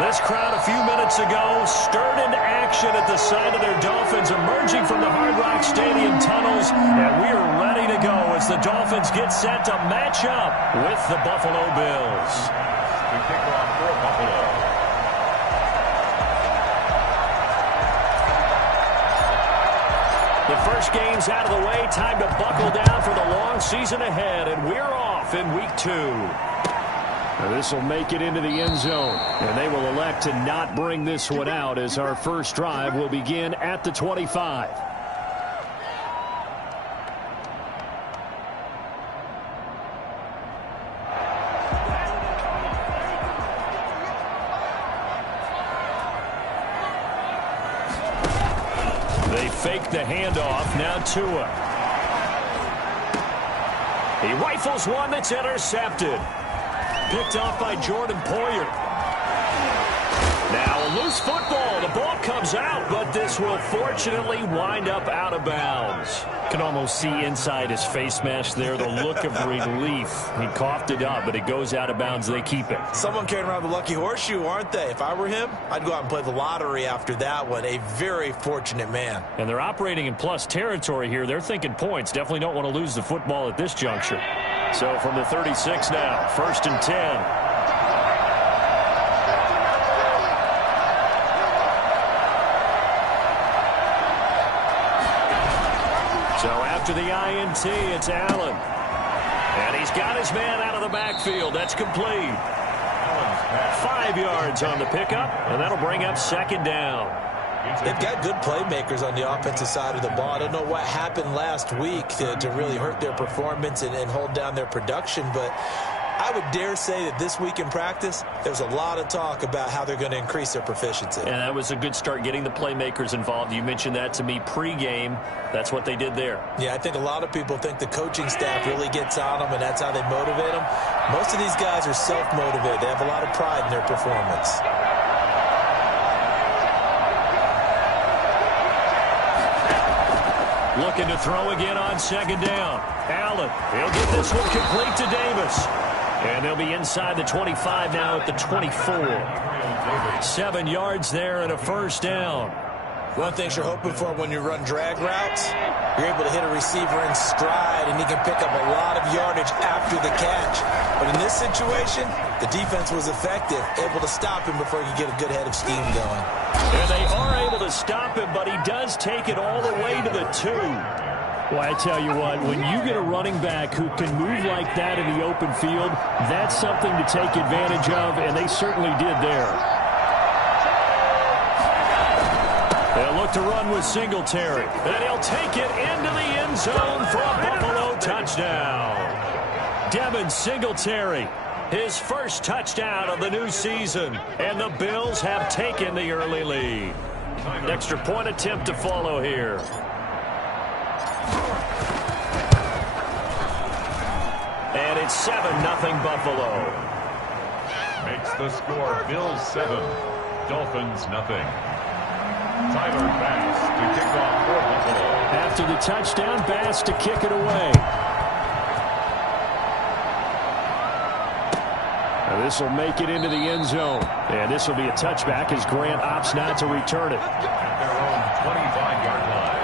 This crowd a few minutes ago stirred into action at the side of their Dolphins emerging from the Hard Rock Stadium tunnels, and we are ready to go as the Dolphins get set to match up with the Buffalo Bills. We kick off for Buffalo. The first game's out of the way. Time to buckle down for the long season ahead, and we're off in week 2. This will make it into the end zone, and they will elect to not bring this one out as our first drive will begin at the 25. They fake the handoff. Now Tua. He rifles one that's intercepted. Picked off by Jordan Poyer. Now a loose football. The ball comes out, but this will fortunately wind up out of bounds. Can almost see inside his face mask there the look of relief. He coughed it up, but it goes out of bounds. They keep it. Someone carrying around the lucky horseshoe, aren't they? If I were him, I'd go out and play the lottery after that one. A very fortunate man. And they're operating in plus territory here. They're thinking points. Definitely don't want to lose the football at this juncture. So from the 36 now, 1st and 10. So after the INT, it's Allen. And he's got his man out of the backfield. That's complete. 5 yards on the pickup, and that'll bring up 2nd down. They've got good playmakers on the offensive side of the ball. I don't know what happened last week to really hurt their performance and hold down their production, but I would dare say that this week in practice, there's a lot of talk about how they're going to increase their proficiency. And that was a good start, getting the playmakers involved. You mentioned that to me pregame. That's what they did there. Yeah, I think a lot of people think the coaching staff really gets on them, and that's how they motivate them. Most of these guys are self-motivated. They have a lot of pride in their performance. Looking to throw again on 2nd down. Allen, he'll get this one complete to Davis. And they'll be inside the 25 now at the 24. 7 yards there and a 1st down. One thing you're hoping for when you run drag routes, you're able to hit a receiver in stride, and he can pick up a lot of yardage after the catch. But in this situation, the defense was effective, able to stop him before he could get a good head of steam going. And they are able to stop him, but he does take it all the way to the 2. Well, I tell you what, when you get a running back who can move like that in the open field, that's something to take advantage of, and they certainly did there. They'll look to run with Singletary, and he'll take it into the end zone for a Buffalo touchdown. Devin Singletary, his first touchdown of the new season, and the Bills have taken the early lead. Extra point attempt to follow here. And it's 7-0 Buffalo. Makes the score Bills 7, Dolphins nothing. Tyler Bass to kick off for Buffalo. After the touchdown, Bass to kick it away. Now this will make it into the end zone. And this will be a touchback as Grant opts not to return it. At their own 25-yard line.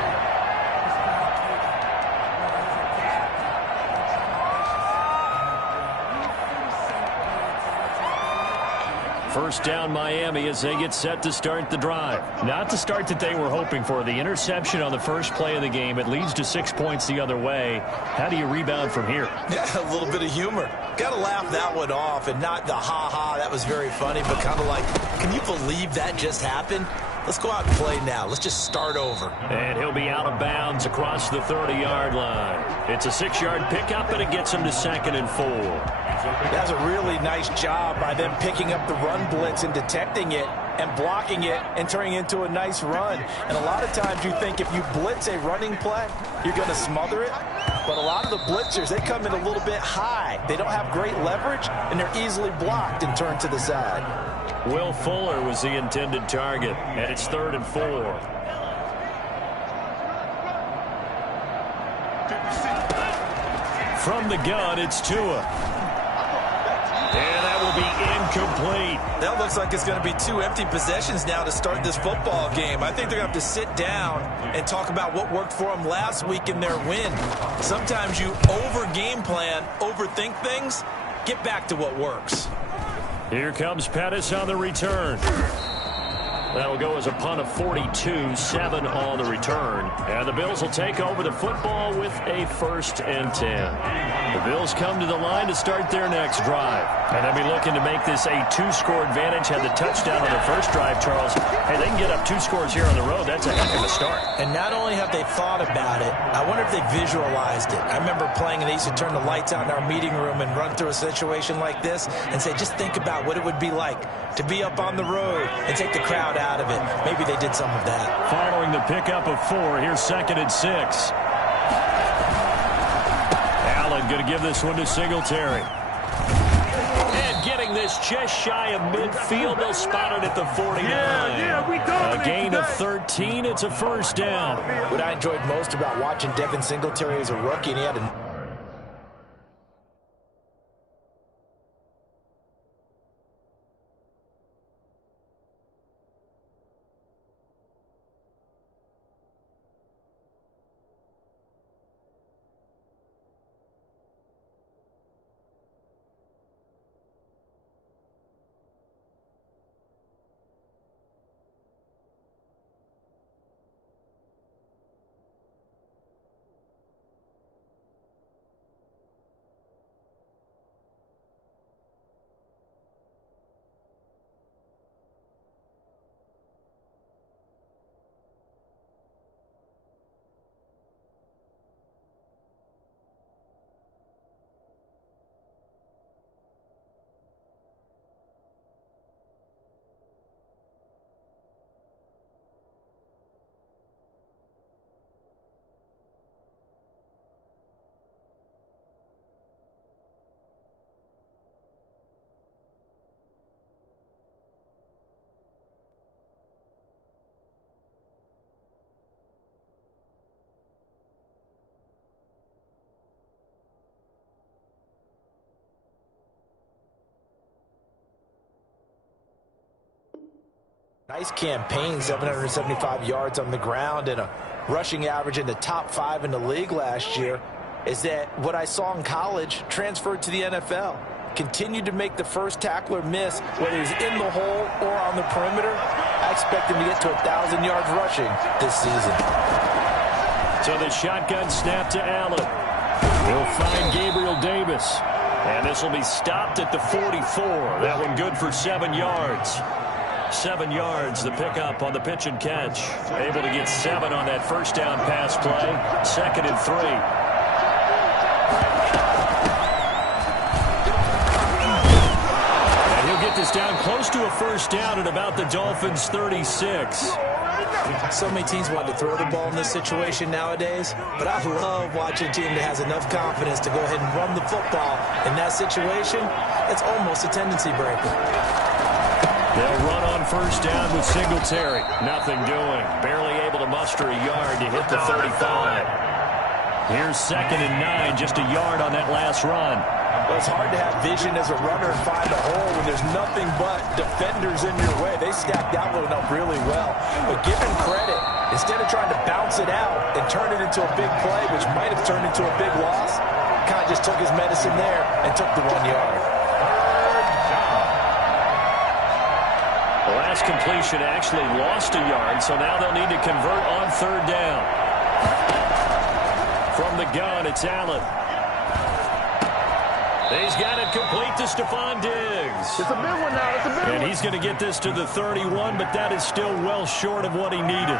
First down Miami as they get set to start the drive. Not the start that they were hoping for. The interception on the first play of the game. It leads to 6 points the other way. How do you rebound from here? Yeah, a little bit of humor. Got to laugh that one off, and not the ha-ha, that was very funny, but kind of like, can you believe that just happened? Let's go out and play now. Let's just start over. And he'll be out of bounds across the 30-yard line. It's a 6-yard pickup, and it gets him to 2nd and 4. That's a really nice job by them picking up the run blitz and detecting it and blocking it and turning it into a nice run. And a lot of times you think if you blitz a running play, you're going to smother it. But a lot of the blitzers, they come in a little bit high. They don't have great leverage, and they're easily blocked and turned to the side. Will Fuller was the intended target, and it's 3rd and 4. From the gun, it's Tua. And that will be incomplete. That looks like it's going to be 2 empty possessions now to start this football game. I think they're going to have to sit down and talk about what worked for them last week in their win. Sometimes you over-game plan, overthink things. Get back to what works. Here comes Pettis on the return. That'll go as a punt of 42, 7 on the return. And the Bills will take over the football with a 1st and 10. The Bills come to the line to start their next drive. And they'll be looking to make this a 2-score advantage. Had the touchdown on their first drive, Charles. Hey, they can get up 2 scores here on the road. That's a heck of a start. And not only have they thought about it, I wonder if they visualized it. I remember playing, and they used to turn the lights out in our meeting room and run through a situation like this and say, just think about what it would be like to be up on the road and take the crowd out of it. Maybe they did some of that. Following the pickup of 4, here's 2nd and 6. Allen going to give this one to Singletary. And getting this just shy of midfield. They'll spot it at the 49. A gain of 13. It's a 1st down. What I enjoyed most about watching Devin Singletary as a rookie, and he had a nice campaign, 775 yards on the ground and a rushing average in the top 5 in the league last year. Is that what I saw in college transferred to the NFL? Continued to make the first tackler miss, whether he's in the hole or on the perimeter. I expect him to get to 1,000 yards rushing this season. So the shotgun snap to Allen. He'll find Gabriel Davis. And this will be stopped at the 44. That one good for 7 yards. 7 yards, the pickup on the pitch and catch. Able to get 7 on that 1st down pass play. 2nd and 3. And he'll get this down close to a 1st down at about the Dolphins' 36. So many teams want to throw the ball in this situation nowadays, but I love watching a team that has enough confidence to go ahead and run the football in that situation. It's almost a tendency breaker. They'll run on 1st down with Singletary. Nothing doing. Barely able to muster a yard to hit the 35. Here's 2nd and 9, just a yard on that last run. Well, it's hard to have vision as a runner and find a hole when there's nothing but defenders in your way. They stacked that one up really well. But give him credit. Instead of trying to bounce it out and turn it into a big play, which might have turned into a big loss, kind of just took his medicine there and took the 1 yard. The last completion actually lost a yard, so now they'll need to convert on 3rd down. From the gun, it's Allen. He's got it complete to Stephon Diggs. It's a big one now. It's a big one. And he's going to get this to the 31, but that is still well short of what he needed.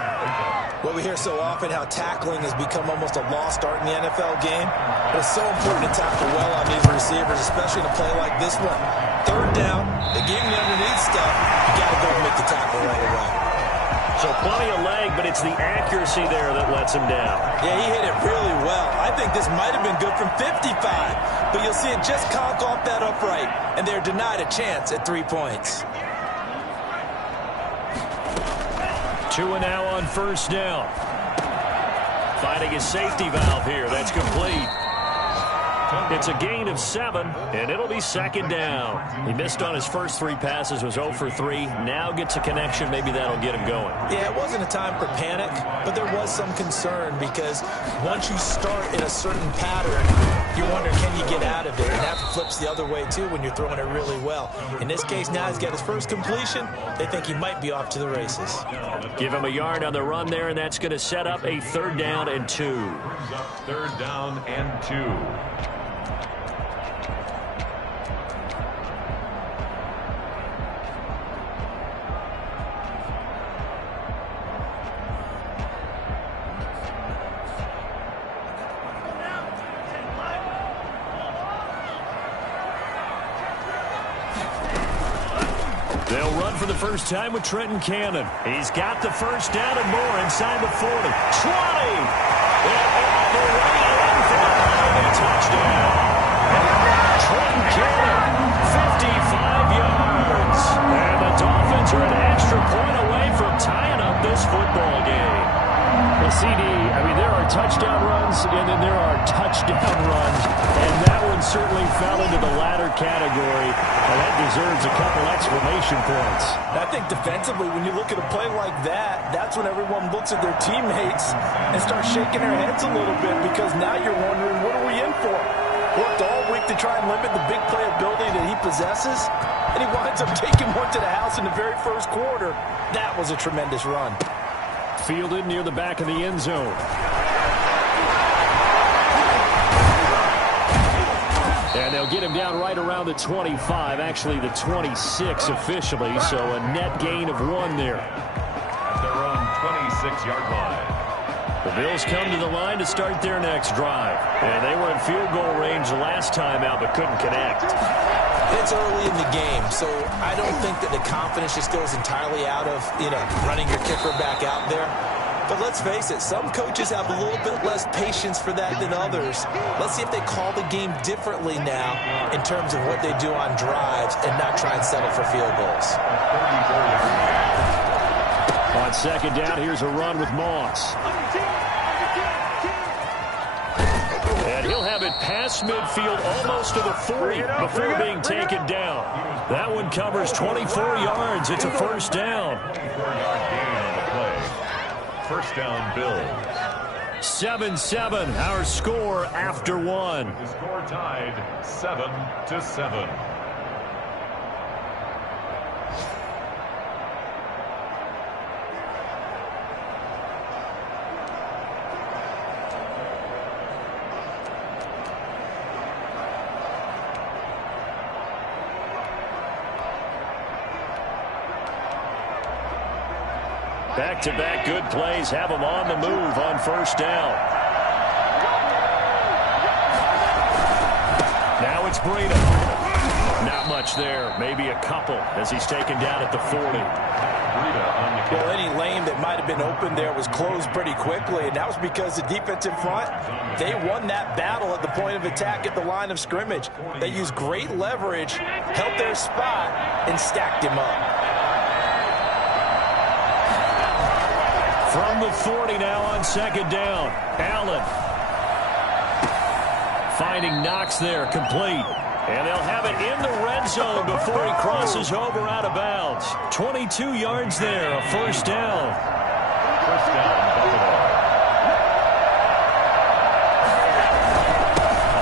Well, we hear so often how tackling has become almost a lost art in the NFL game. But it's so important to tackle well on these receivers, especially in a play like this one. 3rd down, they give him the underneath stuff. You got to go and make the tackle right away. So plenty of leg, but it's the accuracy there that lets him down. Yeah, he hit it really well. I think this might have been good from 55, but you'll see it just conk off that upright, and they're denied a chance at 3 points. 2 and now on 1st down. Finding his safety valve here. That's complete. It's a gain of 7, and it'll be second down. He missed on his first 3 passes, was 0 for 3. Now gets a connection. Maybe that'll get him going. Yeah, it wasn't a time for panic, but there was some concern because once you start in a certain pattern, you wonder, can you get out of it? And that flips the other way, too, when you're throwing it really well. In this case, now he's got his first completion. They think he might be off to the races. Give him a yard on the run there, and that's going to set up a 3rd down and 2. 3rd down and 2. They'll run for the first time with Trenton Cannon. He's got the first down and more inside the 40. 20! And all the way in for a touchdown. Trenton Cannon, 55 yards. And the Dolphins are an extra point away from tying up this football game. Well, CD, I mean, there are touchdown runs, and then there are touchdown runs, and that one certainly fell into the latter category, and that deserves a couple exclamation points. I think defensively, when you look at a play like that, that's when everyone looks at their teammates and starts shaking their heads a little bit because now you're wondering, what are we in for? Worked all week to try and limit the big play ability that he possesses, and he winds up taking one to the house in the very first quarter. That was a tremendous run. Fielded near the back of the end zone. And they'll get him down right around the 25, actually the 26 officially, so a net gain of 1 there. At their own 26-yard line. The Bills come to the line to start their next drive. And they were in field goal range the last time out but couldn't connect. It's early in the game, so I don't think that the confidence just goes entirely out of, running your kicker back out there. But let's face it, some coaches have a little bit less patience for that than others. Let's see if they call the game differently now in terms of what they do on drives and not try and settle for field goals. On second down, here's a run with Moss. And he'll have it past midfield almost to the 40 before being taken down. That one covers 24 yards. It's a first down. 24-yard gain on the play. First down, Bills. 7-7, our score after 1. The score tied 7-7. Back-to-back good plays have them on the move on first down. Now it's Breida. Not much there. Maybe a couple as he's taken down at the 40. Well, any lane that might have been open there was closed pretty quickly, and that was because the defensive front, they won that battle at the point of attack at the line of scrimmage. They used great leverage, held their spot, and stacked him up. From the 40 now on second down. Allen finding Knox there, complete. And they'll have it in the red zone before he crosses over out of bounds. 22 yards there, a first down. First down, Buffalo.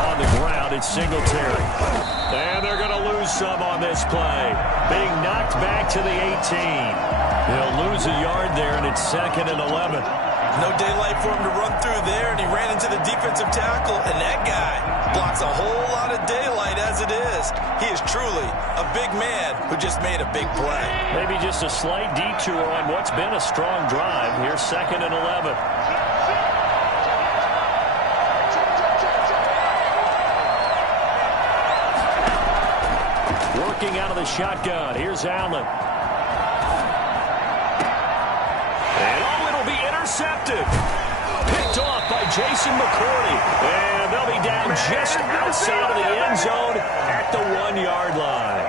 On the ground, it's Singletary. And they're going to lose some on this play. Being knocked back to the 18. They'll lose a yard there, and it's 2nd and 11. No daylight for him to run through there, and he ran into the defensive tackle, and that guy blocks a whole lot of daylight as it is. He is truly a big man who just made a big play. Maybe just a slight detour on what's been a strong drive. Here's 2nd and 11. Working out of the shotgun. Here's Allen. Intercepted. Picked off by Jason McCourty. And they'll be down just outside of the end zone at the 1-yard line.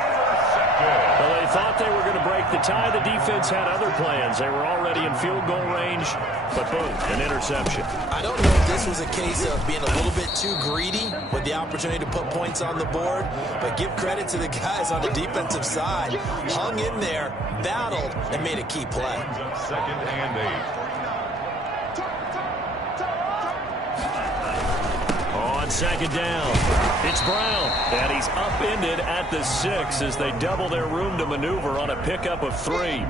Well, they thought they were going to break the tie. The defense had other plans. They were already in field goal range, but boom, an interception. I don't know if this was a case of being a little bit too greedy with the opportunity to put points on the board, but give credit to the guys on the defensive side. Hung in there, battled, and made a key play. Second and 8. On second down, it's Brown, and he's upended at the 6 as they double their room to maneuver on a pickup of 3.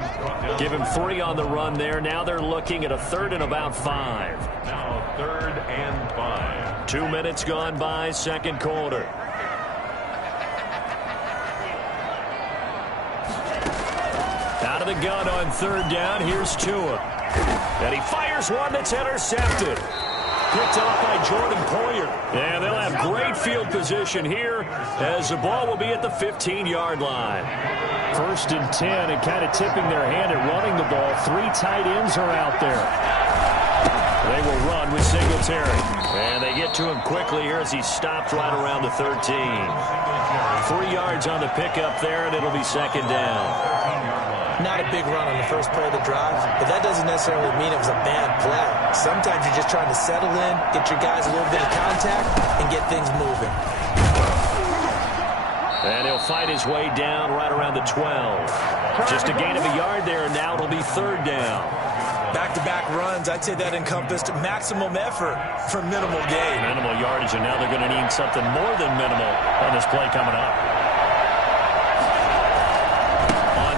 Give him 3 on the run there. Now they're looking at a 3rd and about 5. Now 3rd and 5. 2 minutes gone by, second quarter. Out of the gun on 3rd down, here's Tua. And he fires one that's intercepted. Picked off by Jordan Poyer. And they'll have great field position here as the ball will be at the 15-yard line. 1st and 10 and kind of tipping their hand at running the ball. 3 tight ends are out there. They will run with Singletary. And they get to him quickly here as he stopped right around the 13. 3 yards on the pickup there, and it'll be second down. Not a big run on the first play of the drive, but that doesn't necessarily mean it was a bad play. Sometimes you're just trying to settle in, get your guys a little bit of contact, and get things moving. And he'll fight his way down right around the 12. Just a gain of a yard there, and now it'll be 3rd down. Back-to-back runs, I'd say that encompassed maximum effort for minimal gain. Minimal yardage, and now they're going to need something more than minimal on this play coming up.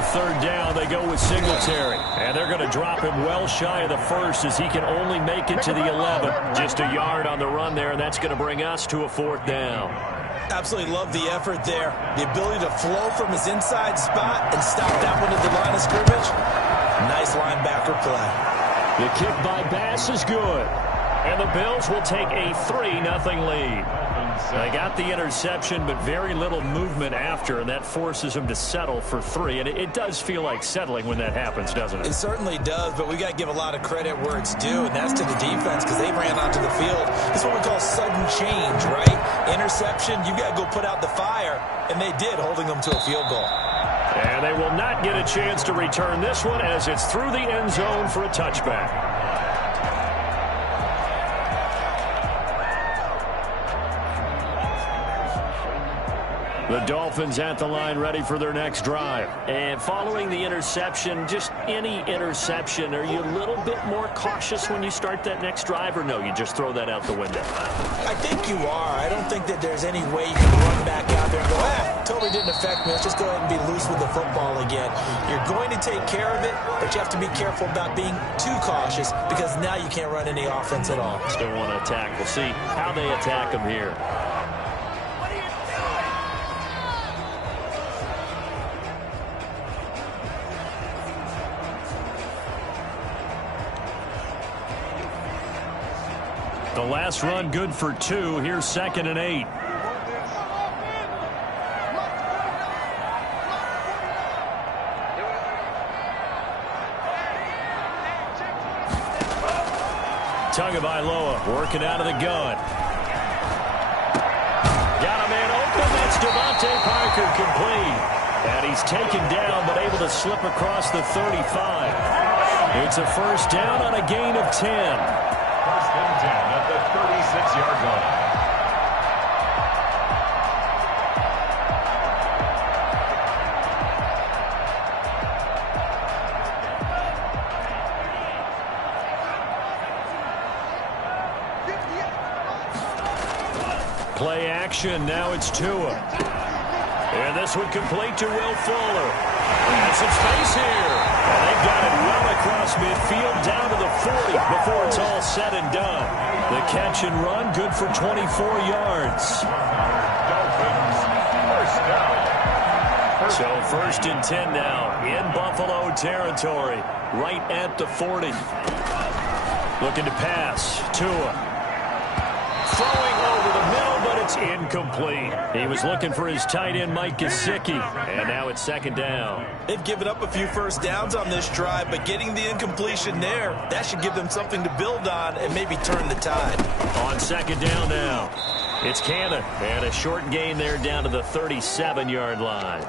3rd down, they go with Singletary. And they're going to drop him well shy of the 1st as he can only make it to the 11. Just a yard on the run there, and that's going to bring us to a 4th down. Absolutely love the effort there. The ability to flow from his inside spot and stop that one at the line of scrimmage. Nice linebacker play. The kick by Bass is good. And the Bills will take a 3-0 lead. They got the interception, but very little movement after, and that forces them to settle for 3. And it does feel like settling when that happens, doesn't it? It certainly does, but we got to give a lot of credit where it's due, and that's to the defense because they ran onto the field. It's what we call sudden change, right? Interception, you got to go put out the fire, and they did, holding them to a field goal. And they will not get a chance to return this one as it's through the end zone for a touchback. The Dolphins at the line ready for their next drive. And following the interception, just any interception, are you a little bit more cautious when you start that next drive, or no, you just throw that out the window? I think you are. I don't think that there's any way you can run back out there and go, totally didn't affect me. Let's just go ahead and be loose with the football again. You're going to take care of it, but you have to be careful about being too cautious because now you can't run any offense at all. Still want to attack. We'll see how they attack them here. The last run good for 2. Here's 2nd and 8. Tagovailoa working out of the gun. Got a man open. That's Devontae Parker complete. And he's taken down but able to slip across the 35. It's a 1st down on a gain of 10. 1st and 10 at the 36-yard line. Play action. Now it's Tua. And this one complete to Will Fuller. And some space here. And they've got it well across midfield down to the 40 before it's all said and done. The catch and run good for 24 yards. Dolphins, 1st down. So 1st and 10 now in Buffalo territory. Right at the 40. Looking to pass. Tua. Throwing over the middle, but it's incomplete. He was looking for his tight end, Mike Gesicki, and now it's 2nd down. They've given up a few 1st downs on this drive, but getting the incompletion there, that should give them something to build on and maybe turn the tide. On 2nd down now, it's Cannon, and a short gain there down to the 37-yard line.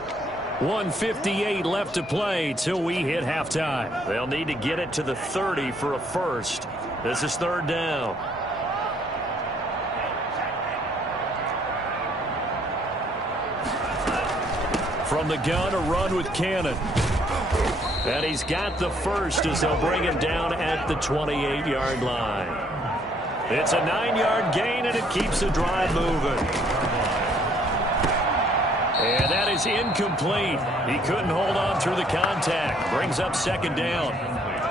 1:58 left to play till we hit halftime. They'll need to get it to the 30 for a first. This is third down. From the gun, a run with Cannon. And he's got the first as they'll bring him down at the 28-yard line. It's a 9-yard gain, and it keeps the drive moving. And that is incomplete. He couldn't hold on through the contact. Brings up second down.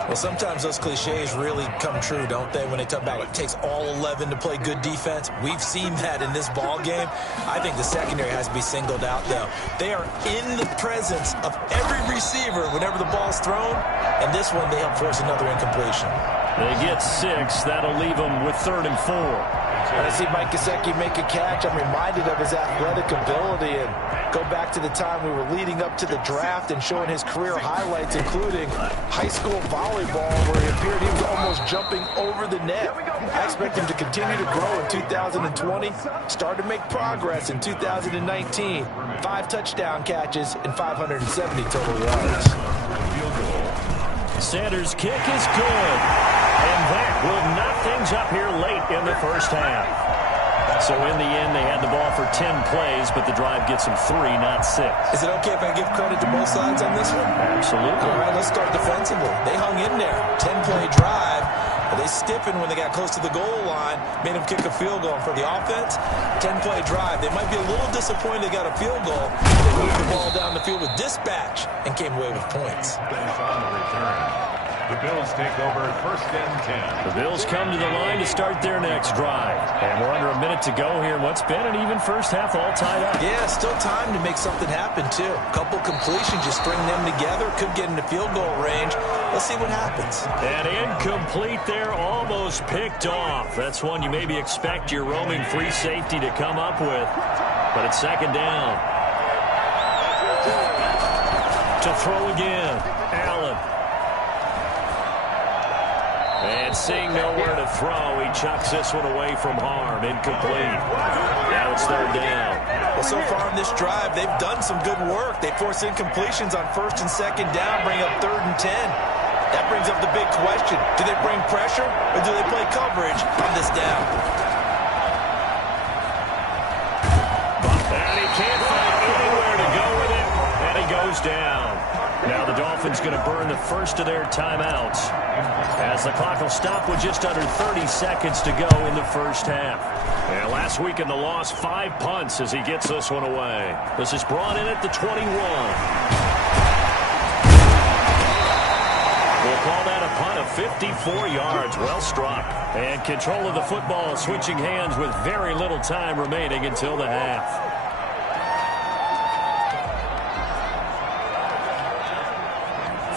Well, sometimes those cliches really come true, don't they, when they talk about it takes all 11 to play good defense? We've seen that in this ball game. I think the secondary has to be singled out, though. They are in the presence of every receiver whenever the ball's thrown, and this one they help force another incompletion. They get 6. That'll leave them with 3rd and 4. When I see Mike Gesicki make a catch, I'm reminded of his athletic ability and go back to the time we were leading up to the draft and showing his career highlights, including high school volleyball, where he appeared he was almost jumping over the net. I expect him to continue to grow in 2020, start to make progress in 2019. 5 touchdown catches and 570 total yards. Sanders' kick is good. And that will knock things up here late in the first half. So in the end, they had the ball for 10 plays, but the drive gets them 3, not 6. Is it okay if I give credit to both sides on this one? Absolutely. All right, let's start defensively. They hung in there. 10-play drive. They stiffened when they got close to the goal line, made them kick a field goal. For the offense, 10-play drive. They might be a little disappointed they got a field goal. They moved the ball down the field with dispatch and came away with points. On the return. The Bills take over 1st and 10. The Bills come to the line to start their next drive. And we're under a minute to go here in what's been an even first half, all tied up. Yeah, still time to make something happen, too. A couple completions, just string them together. Could get into field goal range. Let's see what happens. And incomplete there, almost picked off. That's one you maybe expect your roaming free safety to come up with. But it's second down. To throw again, Allen. And seeing nowhere to throw, he chucks this one away from harm. Incomplete. Now it's third down. Well, so far in this drive, they've done some good work. They force incompletions on 1st and 2nd down, bring up 3rd and 10. That brings up the big question. Do they bring pressure or do they play coverage on this down? And he can't find anywhere to go with it, and he goes down. Now the Dolphins going to burn the first of their timeouts as the clock will stop with just under 30 seconds to go in the first half. And last week in the loss, 5 punts as he gets this one away. This is brought in at the 21. We'll call that a punt of 54 yards. Well struck. And control of the football switching hands with very little time remaining until the half.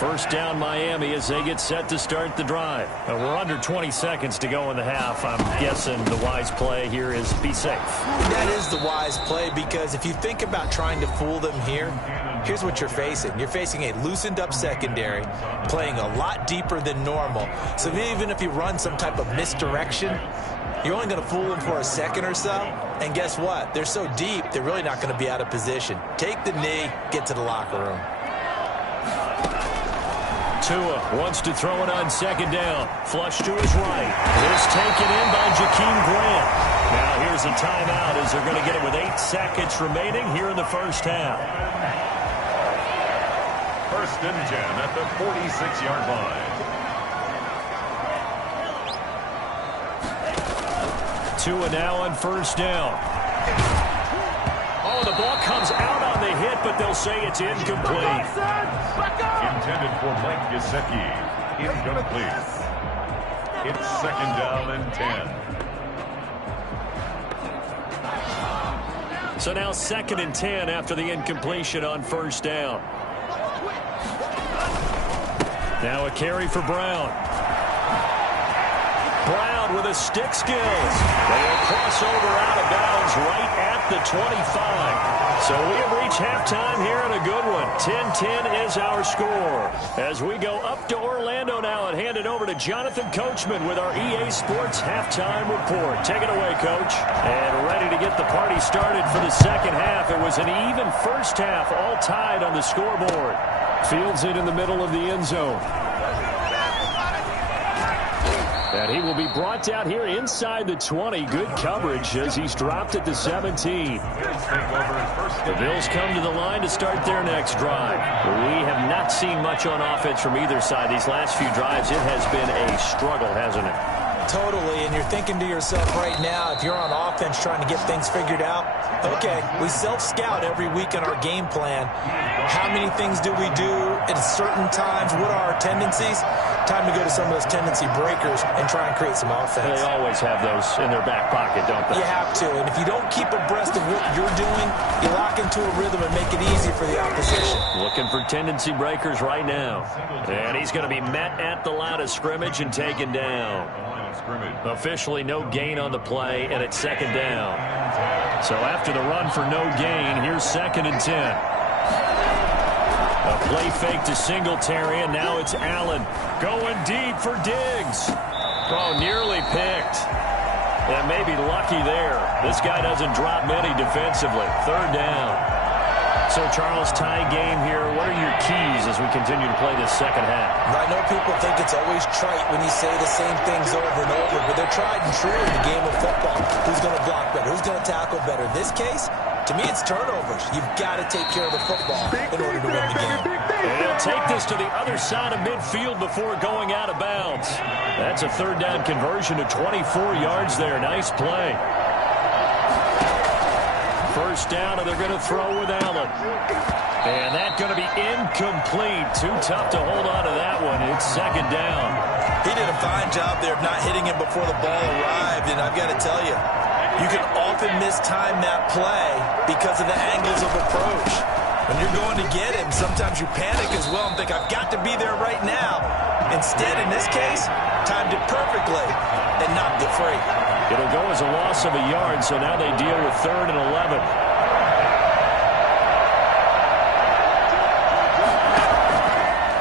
First down Miami as they get set to start the drive. We're under 20 seconds to go in the half. I'm guessing the wise play here is be safe. That is the wise play, because if you think about trying to fool them here, here's what you're facing. You're facing a loosened up secondary, playing a lot deeper than normal. So even if you run some type of misdirection, you're only going to fool them for a second or so. And guess what? They're so deep, they're really not going to be out of position. Take the knee, get to the locker room. Tua wants to throw it on second down. Flush to his right. This taken in by Jakeem Grant. Now here's a timeout as they're going to get it with 8 seconds remaining here in the first half. 1st and 10 at the 46-yard line. Tua now on first down. Oh, the ball comes out on the hit, but they'll say it's incomplete. Intended for Mike Gesicki. Incomplete. It's 2nd down and 10. So now 2nd and 10 after the incompletion on first down. Now a carry for Brown. Brown with a stick skills. They will cross over out of bounds right at the 25. So we have reached halftime here in a good one. 10-10 is our score. As we go up to Orlando now and hand it over to Jonathan Coachman with our EA Sports halftime report. Take it away, Coach. And ready to get the party started for the second half. It was an even first half, all tied on the scoreboard. Fields it in the middle of the end zone. And he will be brought down here inside the 20. Good coverage as he's dropped at the 17. The Bills come to the line to start their next drive. We have not seen much on offense from either side these last few drives. It has been a struggle, hasn't it? Totally, and you're thinking to yourself right now, if you're on offense trying to get things figured out, okay, we self-scout every week in our game plan. How many things do we do at certain times? What are our tendencies? Time to go to some of those tendency breakers and try and create some offense. They always have those in their back pocket, don't they? You have to, and if you don't keep abreast of what you're doing, you lock into a rhythm and make it easy for the opposition. Looking for tendency breakers right now. And he's going to be met at the line of scrimmage and taken down. Officially no gain on the play, and it's second down. So after the run for no gain, here's 2nd and 10. A play fake to Singletary, and now it's Allen going deep for Diggs. Oh, nearly picked. And maybe lucky there. This guy doesn't drop many defensively. 3rd down. So, Charles, tie game here. What are your keys as we continue to play this second half? I know people think it's always trite when you say the same things over and over, but they're tried and true in the game of football. Who's going to block better? Who's going to tackle better? In this case, to me, it's turnovers. You've got to take care of the football in order to win the game. And he'll take this to the other side of midfield before going out of bounds. That's a 3rd down conversion to 24 yards there. Nice play. First down, and they're going to throw with Allen. And that's going to be incomplete. Too tough to hold on to that one. It's 2nd down. He did a fine job there of not hitting him before the ball arrived, and I've got to tell you, you can often mistime that play because of the angles of approach. When you're going to get him, sometimes you panic as well and think, I've got to be there right now. Instead, in this case, timed it perfectly and knocked it free. It'll go as a loss of a yard, so now they deal with 3rd and 11.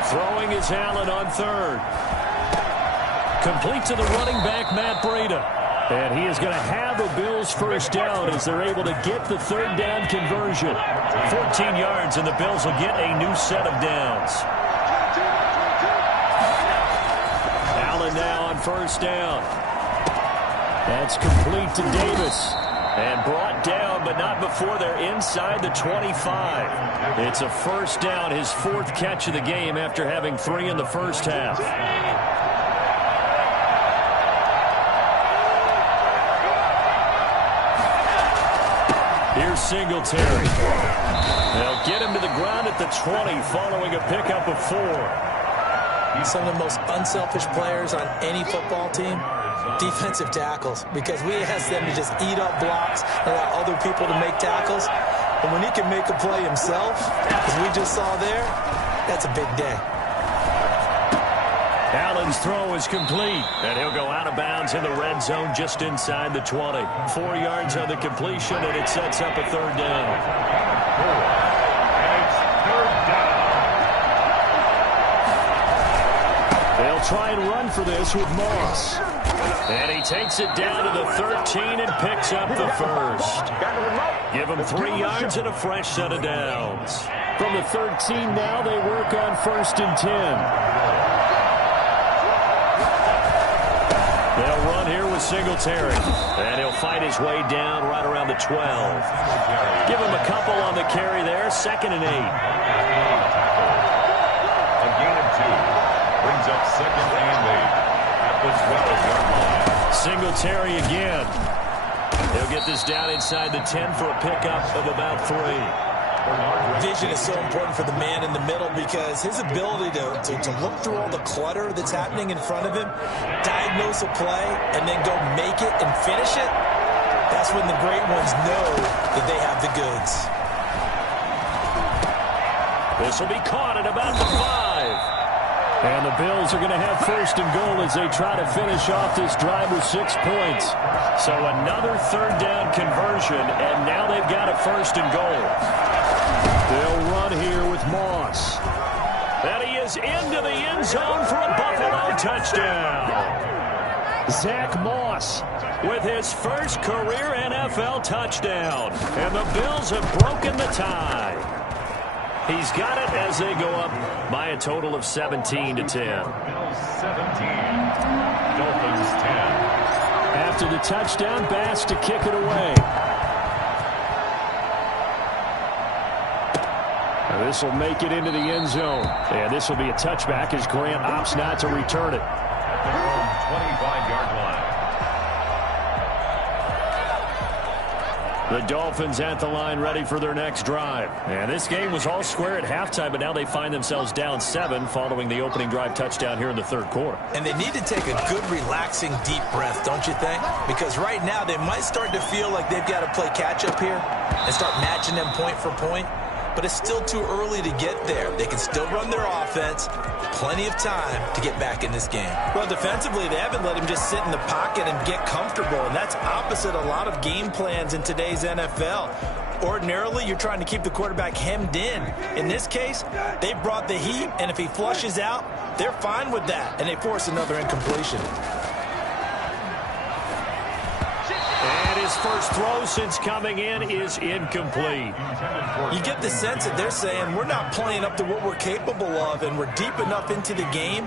Throwing is Allen on 3rd. Complete to the running back, Matt Breida. And he is going to have a Bills first down as they're able to get the 3rd down conversion. 14 yards, and the Bills will get a new set of downs. Allen now on 1st down. That's complete to Davis. And brought down, but not before they're inside the 25. It's a 1st down, his 4th catch of the game after having 3 in the first half. Here's Singletary. They'll get him to the ground at the 20 following a pickup of 4. Some of the most unselfish players on any football team, defensive tackles, because we ask them to just eat up blocks and allow other people to make tackles. But when he can make a play himself, as we just saw there, that's a big day. Allen's throw is complete, and he'll go out of bounds in the red zone just inside the 20. 4 yards on the completion, and it sets up a 3rd down. And it's 3rd down. They'll try and run for this with Moss. And he takes it down to the 13 and picks up the 1st. Give him 3 yards and a fresh set of downs. From the 13 now, they work on 1st and 10. They'll run here with Singletary. And he'll fight his way down right around the 12. Give him a couple on the carry there. 2nd and 8. A gain of 2. Brings up 2nd and 8. At the 12-yard line. Singletary again. He'll get this down inside the 10 for a pickup of about 3. Vision is so important for the man in the middle because his ability to look through all the clutter that's happening in front of him, diagnose a play, and then go make it and finish it, that's when the great ones know that they have the goods. This will be caught at about the 5. And the Bills are going to have first and goal as they try to finish off this drive with 6 points. So another third down conversion, and now they've got a first and goal. They'll run here with Moss. And he is into the end zone for a Buffalo touchdown. Zach Moss with his first career NFL touchdown. And the Bills have broken the tie. He's got it as they go up by a total of 17-10. Bills 17, Dolphins 10. After the touchdown, Bass to kick it away. This will make it into the end zone. And this will be a touchback as Grant opts not to return it. At their own 25-yard line. The Dolphins at the line ready for their next drive. And this game was all square at halftime, but now they find themselves down 7 following the opening drive touchdown here in the third quarter. And they need to take a good, relaxing, deep breath, don't you think? Because right now they might start to feel like they've got to play catch-up here and start matching them point for point. But it's still too early to get there. They can still run their offense. Plenty of time to get back in this game. Well, defensively, they haven't let him just sit in the pocket and get comfortable, and that's opposite a lot of game plans in today's NFL. Ordinarily, you're trying to keep the quarterback hemmed in. In this case, they brought the heat, and if he flushes out, they're fine with that, and they force another incompletion. His first throw since coming in is incomplete. You get the sense that they're saying we're not playing up to what we're capable of, and we're deep enough into the game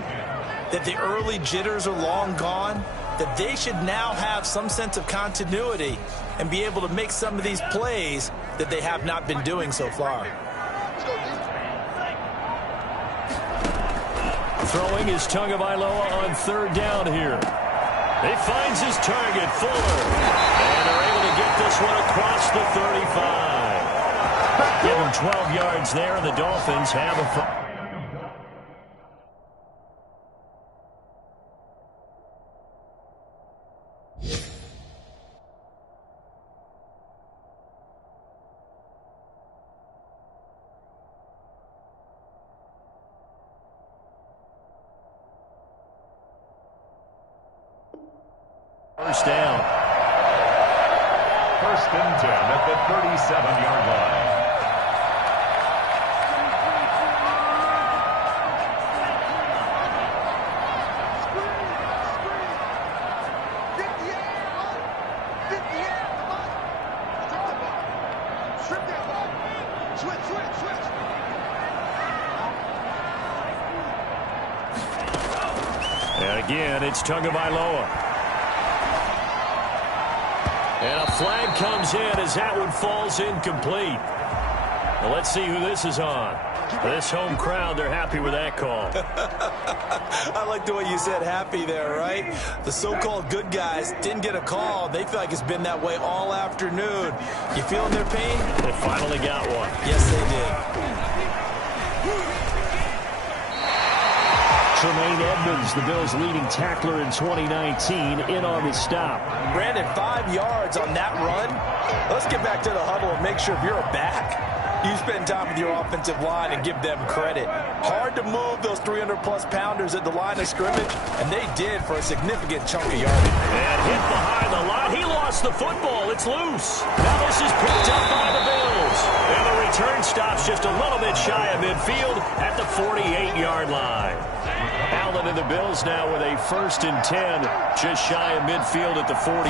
that the early jitters are long gone, that they should now have some sense of continuity and be able to make some of these plays that they have not been doing so far. Throwing is Tagovailoa on third down here. He finds his target, Fuller. And they're able to get this one across the 35. Give him 12 yards there, and the Dolphins have a... First down. First and 10 at the 37-yard line. And again, it's Tagovailoa. And a flag comes in as that one falls incomplete. Well, let's see who this is on. This home crowd, they're happy with that call. I like the way you said happy there, right? The so-called good guys didn't get a call. They feel like it's been that way all afternoon. You feeling their pain? They finally got one. Yes, they did. Tremaine Edmonds, the Bills' leading tackler in 2019, in on the stop. Brandon, 5 yards on that run. Let's get back to the huddle and make sure if you're a back, you spend time with your offensive line and give them credit. Hard to move those 300-plus pounders at the line of scrimmage, and they did for a significant chunk of yardage. And hit behind the line. He lost the football. It's loose. Now this is picked up by the Bills. And the return stops just a little bit shy of midfield at the 48-yard line. Allen and the Bills now with a first and 10, just shy of midfield at the 48.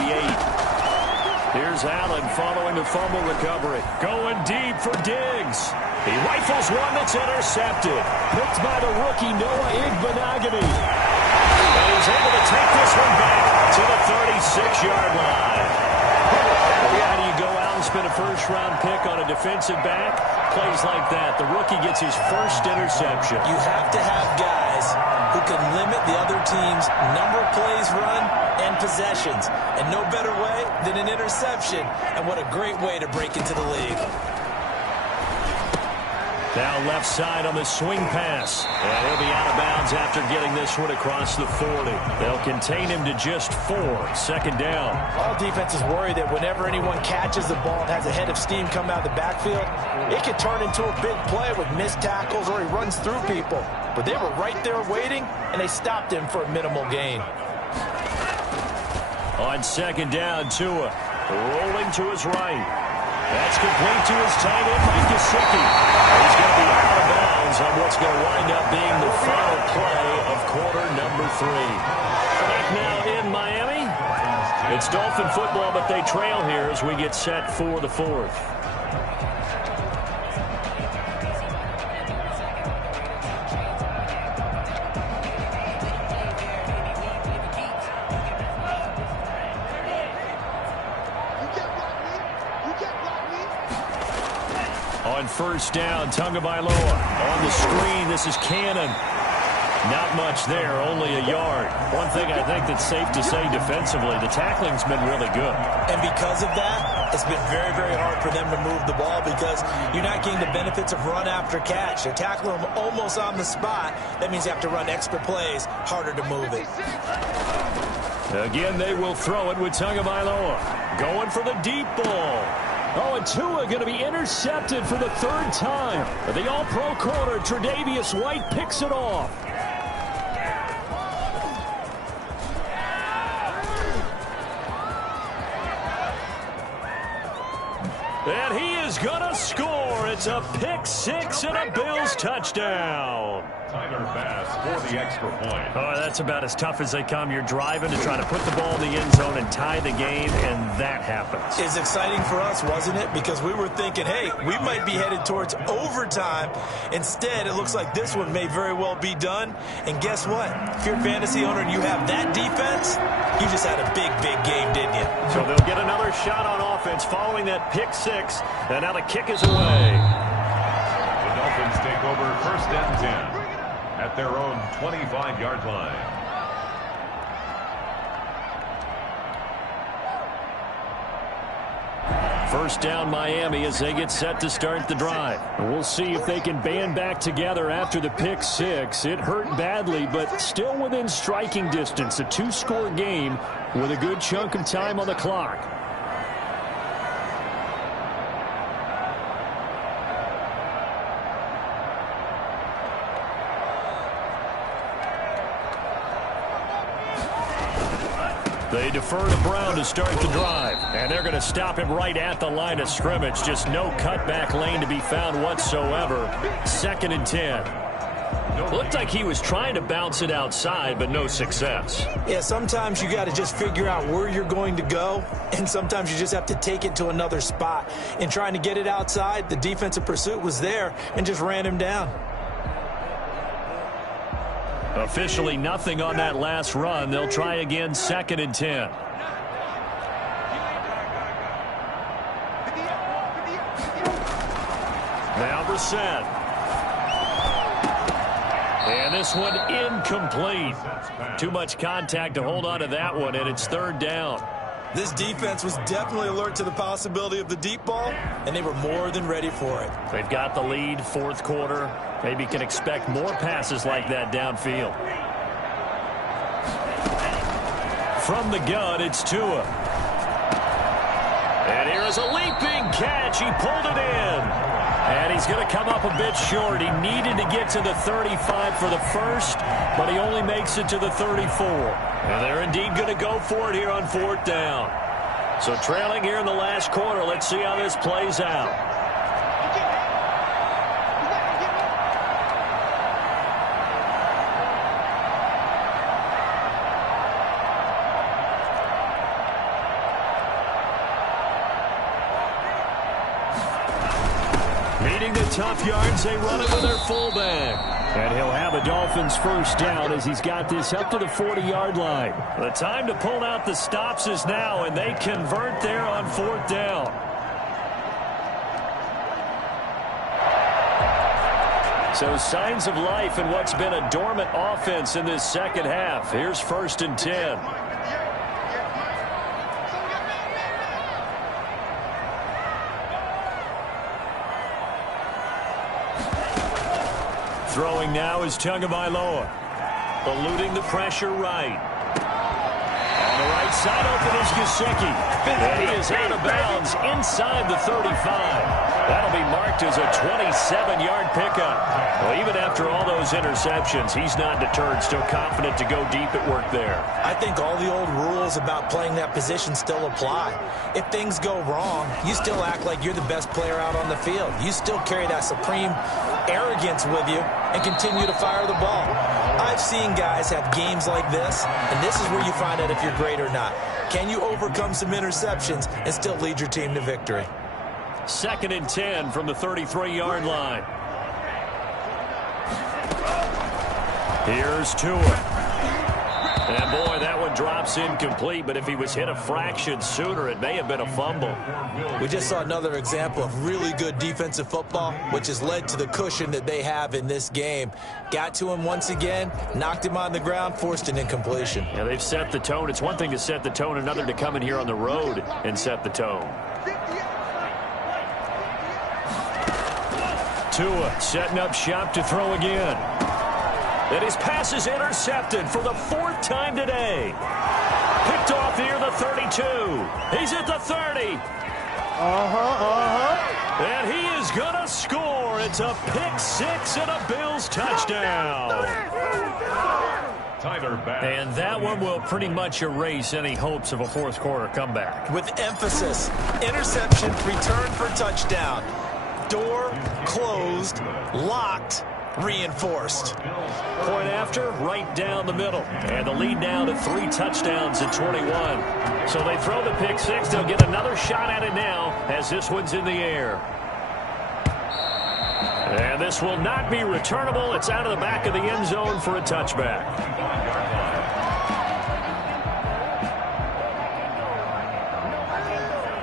Here's Allen following the fumble recovery. Going deep for Diggs. He rifles one that's intercepted. Picked by the rookie Noah Igbenogany. And he's able to take this one back to the 36-yard line. How do you go out and spend a first-round pick on a defensive back? Plays like that. The rookie gets his first interception. You have to have guys who can limit the other team's number of plays run and possessions. And no better way than an interception. And what a great way to break into the league. Now left side on the swing pass. And he'll be out of bounds after getting this one across the 40. They'll contain him to just 4. Second down. All defenses worry that whenever anyone catches the ball and has a head of steam come out of the backfield, it can turn into a big play with missed tackles or he runs through people. But they were right there waiting, and they stopped him for a minimal gain. On second down, Tua rolling to his right. That's complete to his tight end, Mike Gesicki. He's going to be out of bounds on what's going to wind up being the final play of quarter number 3. Back now in Miami. It's Dolphin football, but they trail here as we get set for the 4th. On first down, Tagovailoa on the screen. This is Cannon. Not much there, only a yard. One thing I think that's safe to say defensively, the tackling's been really good. And because of that, it's been very, very hard for them to move the ball because you're not getting the benefits of run after catch. They're tackling them almost on the spot. That means you have to run extra plays, harder to move it. Again, they will throw it with Tagovailoa. Going for the deep ball. Oh, and Tua going to be intercepted for the 3rd time. The all-pro corner, Tre'Davious White, picks it off. And he is going to score. It's a pick 6 and a Bills touchdown. Tyler Bass for the extra point. Oh, that's about as tough as they come. You're driving to try to put the ball in the end zone and tie the game, and that happens. It's exciting for us, wasn't it? Because we were thinking, hey, we might be headed towards overtime. Instead, it looks like this one may very well be done. And guess what? If you're a fantasy owner and you have that defense, you just had a big, big game, didn't you? So they'll get another shot on offense following that pick 6, and now the kick is away. The Dolphins take over 1st and 10 at their own 25-yard line. First down Miami as they get set to start the drive. We'll see if they can band back together after the pick 6. It hurt badly, but still within striking distance. A 2-score game with a good chunk of time on the clock. They defer to Brown to start the drive. And they're going to stop him right at the line of scrimmage. Just no cutback lane to be found whatsoever. 2nd and 10. Looked like he was trying to bounce it outside, but no success. Yeah, sometimes you got to just figure out where you're going to go, and sometimes you just have to take it to another spot. In trying to get it outside, the defensive pursuit was there and just ran him down. Officially nothing on that last run. They'll try again 2nd and 10. Now Brissett. And this one incomplete. Too much contact to hold on to that one, and it's 3rd down. This defense was definitely alert to the possibility of the deep ball, and they were more than ready for it. They've got the lead, 4th quarter. Maybe can expect more passes like that downfield. From the gun, it's Tua. And here is a leaping catch. He pulled it in. And he's going to come up a bit short. He needed to get to the 35 for the first, but he only makes it to the 34. And they're indeed going to go for it here on 4th down. So trailing here in the last quarter. Let's see how this plays out. Meeting the tough yards, they run it with their fullback. And he'll have a Dolphins first down as he's got this up to the 40-yard line. The time to pull out the stops is now, and they convert there on 4th down. So signs of life in what's been a dormant offense in this second half. Here's 1st and 10. Throwing now is Tagovailoa. Eluding the pressure right. On the right side open is Gesicki. And he is out of bounds inside the 35. That'll be marked as a 27-yard pickup. Well, even after all those interceptions, he's not deterred, still confident to go deep at work there. I think all the old rules about playing that position still apply. If things go wrong, you still act like you're the best player out on the field. You still carry that supreme arrogance with you and continue to fire the ball. I've seen guys have games like this, and this is where you find out if you're great or not. Can you overcome some interceptions and still lead your team to victory? 2nd and 10 from the 33-yard line. Here's Tua. And boy, that one drops incomplete, but if he was hit a fraction sooner, it may have been a fumble. We just saw another example of really good defensive football, which has led to the cushion that they have in this game. Got to him once again, knocked him on the ground, forced an incompletion. Yeah, they've set the tone. It's one thing to set the tone, another to come in here on the road and set the tone. Tua setting up shop to throw again. And his pass is intercepted for the 4th time today. Picked off near the 32. He's at the 30. And he is going to score. It's a pick 6 and a Bills touchdown. And that one will pretty much erase any hopes of a 4th quarter comeback. With emphasis, interception, return for touchdown. Door closed, locked, reinforced. Point after, right down the middle. And the lead now to 3 touchdowns at 21. So they throw the pick 6. They'll get another shot at it now as this one's in the air. And this will not be returnable. It's out of the back of the end zone for a touchback.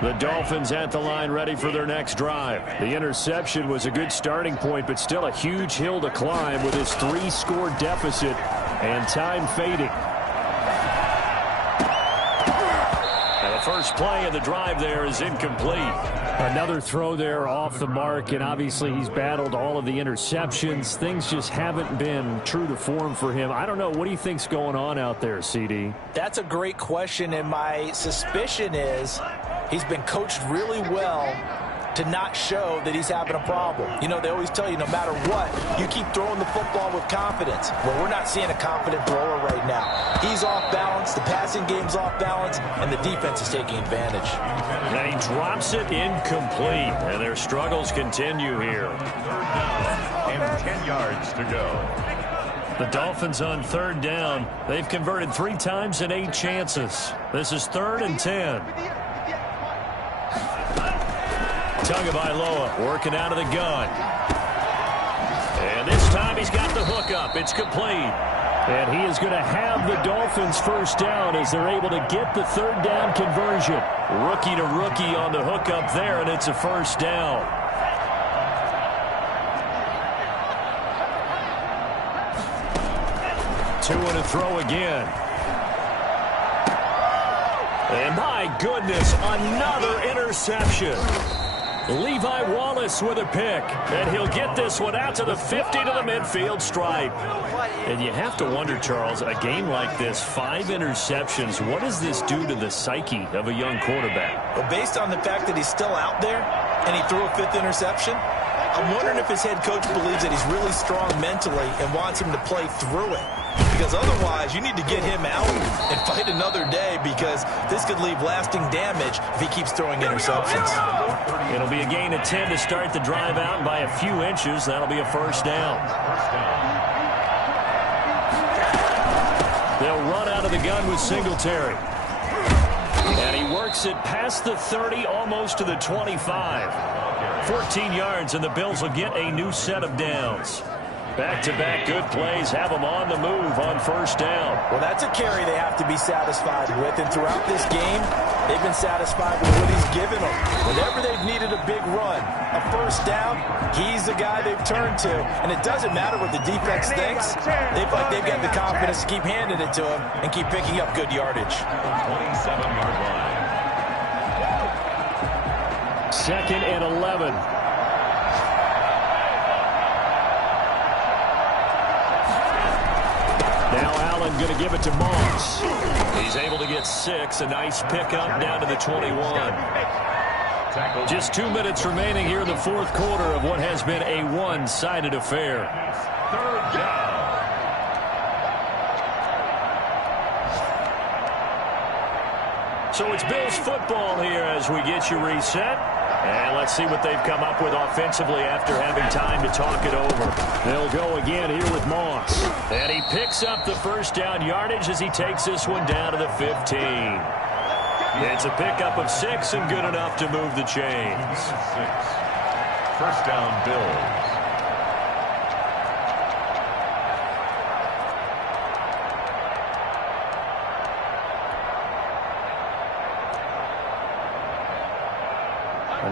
The Dolphins at the line ready for their next drive. The interception was a good starting point, but still a huge hill to climb with his 3-score deficit and time fading. And the first play of the drive there is incomplete. Another throw there off the mark, and obviously he's battled all of the interceptions. Things just haven't been true to form for him. I don't know. What do you think's going on out there, CD? That's a great question, and my suspicion is he's been coached really well to not show that he's having a problem. You know, they always tell you no matter what, you keep throwing the football with confidence. Well, we're not seeing a confident thrower right now. He's off balance, the passing game's off balance, and the defense is taking advantage. And he drops it incomplete, and their struggles continue here. And 10 yards to go. The Dolphins on 3rd down. They've converted 3 times in 8 chances. This is 3rd and 10. Tagovailoa working out of the gun. And this time he's got the hook up. It's complete. And he is going to have the Dolphins first down as they're able to get the 3rd down conversion. Rookie to rookie on the hook up there, and it's a first down. Tua to throw again. And my goodness, another interception. Levi Wallace with a pick, and he'll get this one out to the 50 to the midfield stripe. And you have to wonder, Charles, a game like this, 5 interceptions, what does this do to the psyche of a young quarterback? Well, based on the fact that he's still out there and he threw a 5th interception, I'm wondering if his head coach believes that he's really strong mentally and wants him to play through it. Because otherwise, you need to get him out and fight another day, because this could leave lasting damage if he keeps throwing interceptions. It'll be a gain of 10 to start the drive out, and by a few inches, that'll be a first down. They'll run out of the gun with Singletary. And he works it past the 30, almost to the 25. 14 yards, and the Bills will get a new set of downs. Back-to-back good plays have them on the move on first down. Well, that's a carry they have to be satisfied with, and throughout this game, they've been satisfied with what he's given them. Whenever they've needed a big run, a first down, he's the guy they've turned to, and it doesn't matter what the defense thinks. They feel like they've got the confidence to keep handing it to him and keep picking up good yardage. 27-yard line. 2nd and 11. and going to give it to Moss. He's able to get 6. A nice pickup down to the 21. Just 2 minutes remaining here in the fourth quarter of what has been a one-sided affair. Third down. So it's Bills football here as we get you reset. And let's see what they've come up with offensively after having time to talk it over. They'll go again here with Moss. And he picks up the first down yardage as he takes this one down to the 15. It's a pickup of 6 and good enough to move the chains. 6. First down, Bills.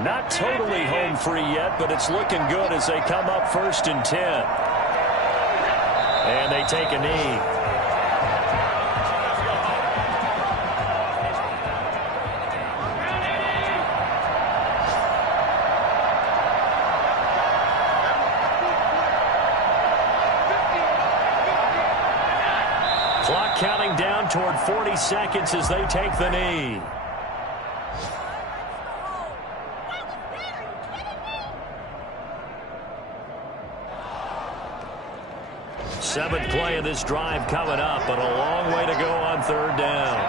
Not totally home free yet, but it's looking good as they come up 1st and 10. And they take a knee. Clock counting down toward 40 seconds as they take the knee. Seventh play of this drive coming up, but a long way to go on 3rd down.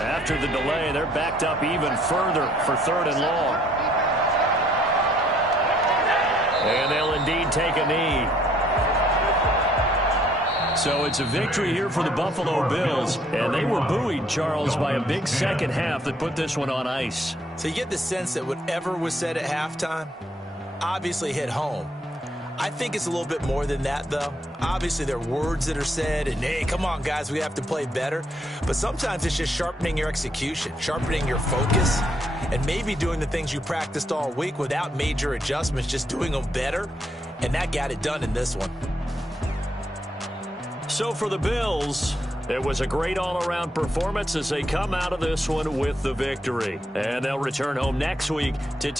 After the delay, they're backed up even further for 3rd and long. And they'll indeed take a knee. So it's a victory here for the Buffalo Bills. And they were buoyed, Charles, by a big second half that put this one on ice. So you get the sense that whatever was said at halftime obviously hit home. I think it's a little bit more than that, though. Obviously, there are words that are said, and, hey, come on, guys, we have to play better. But sometimes it's just sharpening your execution, sharpening your focus, and maybe doing the things you practiced all week without major adjustments, just doing them better. And that got it done in this one. So for the Bills, it was a great all-around performance as they come out of this one with the victory. And they'll return home next week to